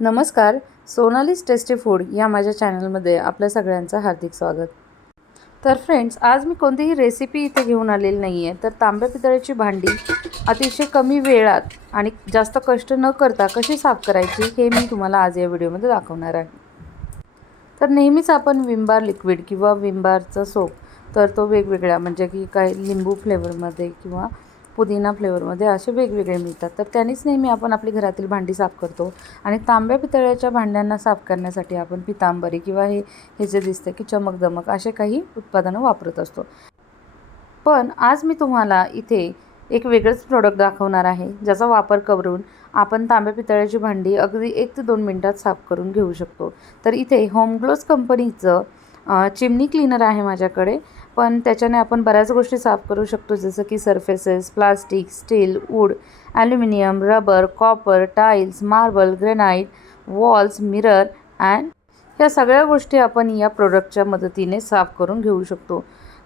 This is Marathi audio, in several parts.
नमस्कार सोनालीज टेस्टी फूड या माझ्या चॅनलमध्ये आपल्या सगळ्यांचं हार्दिक स्वागत. तर फ्रेंड्स आज मी कोणतीही रेसिपी इथे घेऊन आलेली नाही आहे तर तांब्या पितळ्याची भांडी अतिशय कमी वेळात आणि जास्त कष्ट न करता कशी साफ करायची हे मी तुम्हाला आज या व्हिडिओमध्ये दाखवणार आहे. तर नेहमीच आपण विमबार लिक्विड किंवा विमबारचा सोप तर तो वेगवेगळ्या म्हणजे की काही लिंबू फ्लेवरमध्ये किंवा पुदिना फ्लेवरमध्ये असे वेगवेगळे मिळतात. तर त्यांनीच नेहमी आपण आपली घरातील भांडी साफ करतो आणि तांब्या पितळ्याच्या भांड्यांना साफ करण्यासाठी आपण पितांबरी किंवा हे हे जे दिसतं की चमक दमक असे काही उत्पादनं वापरत असतो. पण आज मी तुम्हाला इथे एक वेगळंच प्रोडक्ट दाखवणार आहे ज्याचा वापर करून आपण तांब्या पितळ्याची भांडी अगदी एक ते दोन मिनटात साफ करून घेऊ शकतो. तर इथे होमग्लोज कंपनीचं चिमणी क्लीनर आहे माझ्याकडे पण त्याच्याने आपण बऱ्याच गोष्टी साफ करू शकतो जसं की surfaces plastic steel wood aluminium rubber copper tiles marble granite walls mirror and ह्या सगळ्या गोष्टी आपण या प्रोडक्टच्या मदतीने साफ करून घेऊ शकतो.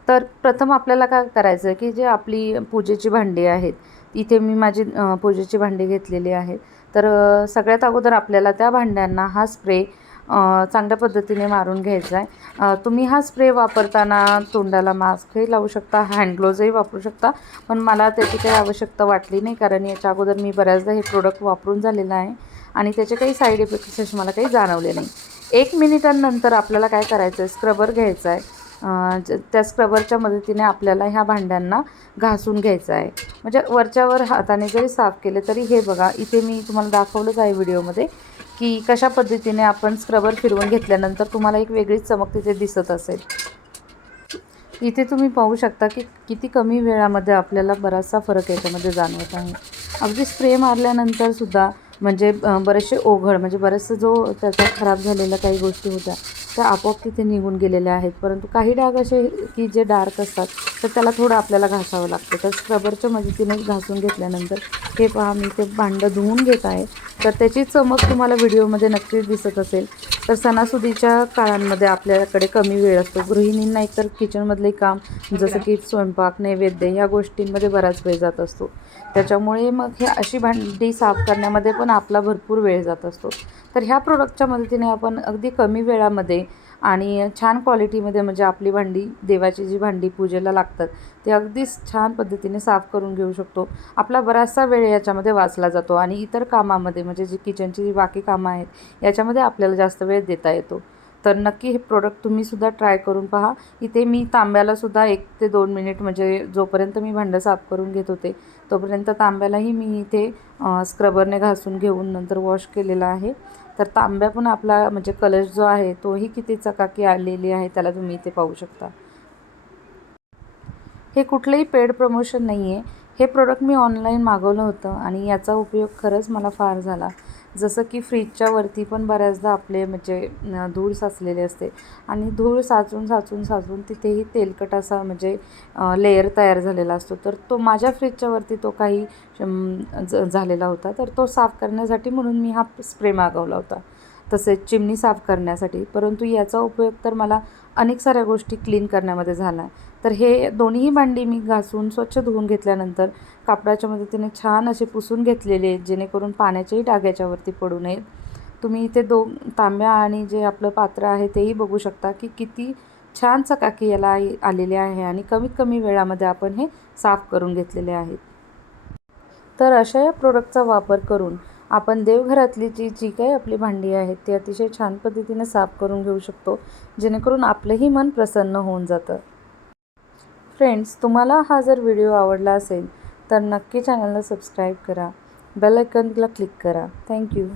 तर प्रथम आपल्याला काय करायचं आहे की जे आपली पूजेची भांडी आहेत इथे मी माझी पूजेची भांडी घेतलेली आहेत तर सगळ्यात अगोदर आपल्याला त्या भांड्यांना हा स्प्रे चांगल्या पद्धतीने मारून घ्यायचा आहे तुम्ही हा स्प्रे वापरताना तोंडाला मास्कही लावू शकता हँडग्लोजही वापरू शकता पण मला त्याची काही आवश्यकता वाटली नाही कारण याच्या अगोदर मी बऱ्याचदा हे प्रोडक्ट वापरून झालेलं आहे आणि त्याचे काही साईड इफेक्ट्स असे मला काही जाणवले नाही. एक मिनिटांनंतर आपल्याला काय करायचं आहे स्क्रबर घ्यायचा आहे त्या स्क्रबरच्या मदतीने आपल्याला ह्या भांड्यांना घासून घ्यायचं आहे म्हणजे वरच्यावर हाताने जरी साफ केले तरी हे बघा इथे मी तुम्हाला दाखवलंच आहे व्हिडिओमध्ये की कशा पद्धतीने आपण स्क्रबर फिरवून घेतल्यानंतर तुम्हाला एक वेगळीच चमक तिथे दिसत असेल. इथे तुम्ही पाहू शकता की किती कमी वेळामध्ये आपल्याला बराचसा फरक याच्यामध्ये जाणवत आहे. अगदी स्प्रे मारल्यानंतर सुद्धा म्हणजे बरेचसे ओघळ म्हणजे बरेचसे जो त्याचा खराब झालेल्या काही गोष्टी होत्या त्या आपोआप तिथे निघून गेलेल्या आहेत. परंतु काही डाग असे की जे डार्क असतात तर त्याला थोडं आपल्याला घासावं लागतं. तर स्क्रबरच्या मदतीने घासून घेतल्यानंतर हे पहा मी ते भांडं धुवून घेत आहे. तर त्याची चमक तुम्हाला व्हिडिओमध्ये नक्कीच दिसत असेल. तर सणासुदीच्या काळांमध्ये आपल्याकडे कमी वेळ असतो. गृहिणींना एकतर किचनमधले काम जसं की स्वयंपाक नैवेद्य ह्या गोष्टींमध्ये बराच वेळ जात असतो. त्याच्यामुळे मग हे अशी भांडी साफ करण्यामध्ये पण आपला भरपूर वेळ जात असतो. तर ह्या प्रोडक्टच्या मदतीने आपण अगदी कमी वेळामध्ये आणि छान क्वालिटीमध्ये म्हणजे आपली भांडी देवाची जी भांडी पूजेला लागतात ते अगदीच छान पद्धतीने साफ करून घेऊ शकतो. आपला बराचसा वेळ याच्यामध्ये वाचला जातो आणि इतर कामामध्ये म्हणजे जी किचनची जी बाकी कामं आहेत याच्यामध्ये आपल्याला जास्त वेळ देता येतो. तर नक्की हे प्रोडक्ट तुम्हीसुद्धा ट्राय करून पहा. इथे मी तांब्यालासुद्धा एक ते दोन मिनिट म्हणजे जोपर्यंत मी भांडं साफ करून घेत होते तोपर्यंत तांब्यालाही मी इथे स्क्रबरने घासून घेऊन नंतर वॉश केलेला आहे. तर तांब्या पण आपला म्हणजे कलश जो आहे तोही किती चकाकी आलेली आहे त्याला तुम्ही इथे पाहू शकता. हे कुठलंही पेड प्रमोशन नाही आहे हे प्रोडक्ट मी ऑनलाईन मागवलं होतं आणि याचा उपयोग खरंच मला फार झाला. जसं की फ्रीजच्या वरती पण बऱ्याचदा आपले म्हणजे धूळ साचलेली असते. आणि धूळ साचून साचून साचून तिथेही तेलकट असा म्हणजे लेअर तयार झालेला असतो. तर तो माझ्या फ्रीजच्या वरती तो काही ज- झालेला होता. तर तो साफ करण्यासाठी म्हणून मी हा स्प्रे मागवला होता. तसेच चिमणी साफ करण्यासाठी. परंतु याचा उपयोग तर मला अनेक साऱ्या गोष्टी क्लीन करण्यामध्ये झाला. तर हे दोन्ही भांडी मी घासून स्वच्छ धुवून घेतल्यानंतर कापडाच्या मदतीने छान असे पुसून घेतलेले आहेत जेणेकरून पाण्याच्याही डाग्याच्यावरती पडू नयेत. तुम्ही इथे दो तांब्या आणि जे आपलं पात्र आहे तेही बघू शकता की किती छान चकाकी याला आलेले आहे आणि कमीत कमी वेळामध्ये आपण हे साफ करून घेतलेले आहेत. तर अशा या प्रोडक्टचा वापर करून आपण देवघरातली जी जी काही आपली भांडी आहेत ती अतिशय छान पद्धतीने साफ करून घेऊ शकतो जेणेकरून आपलंही मन प्रसन्न होऊन जातं. फ्रेंड्स तुम्हाला हा जर व्हिडिओ आवडला असेल तर नक्की चॅनलला सबस्क्राईब करा. बेल आयकनला क्लिक करा. Thank you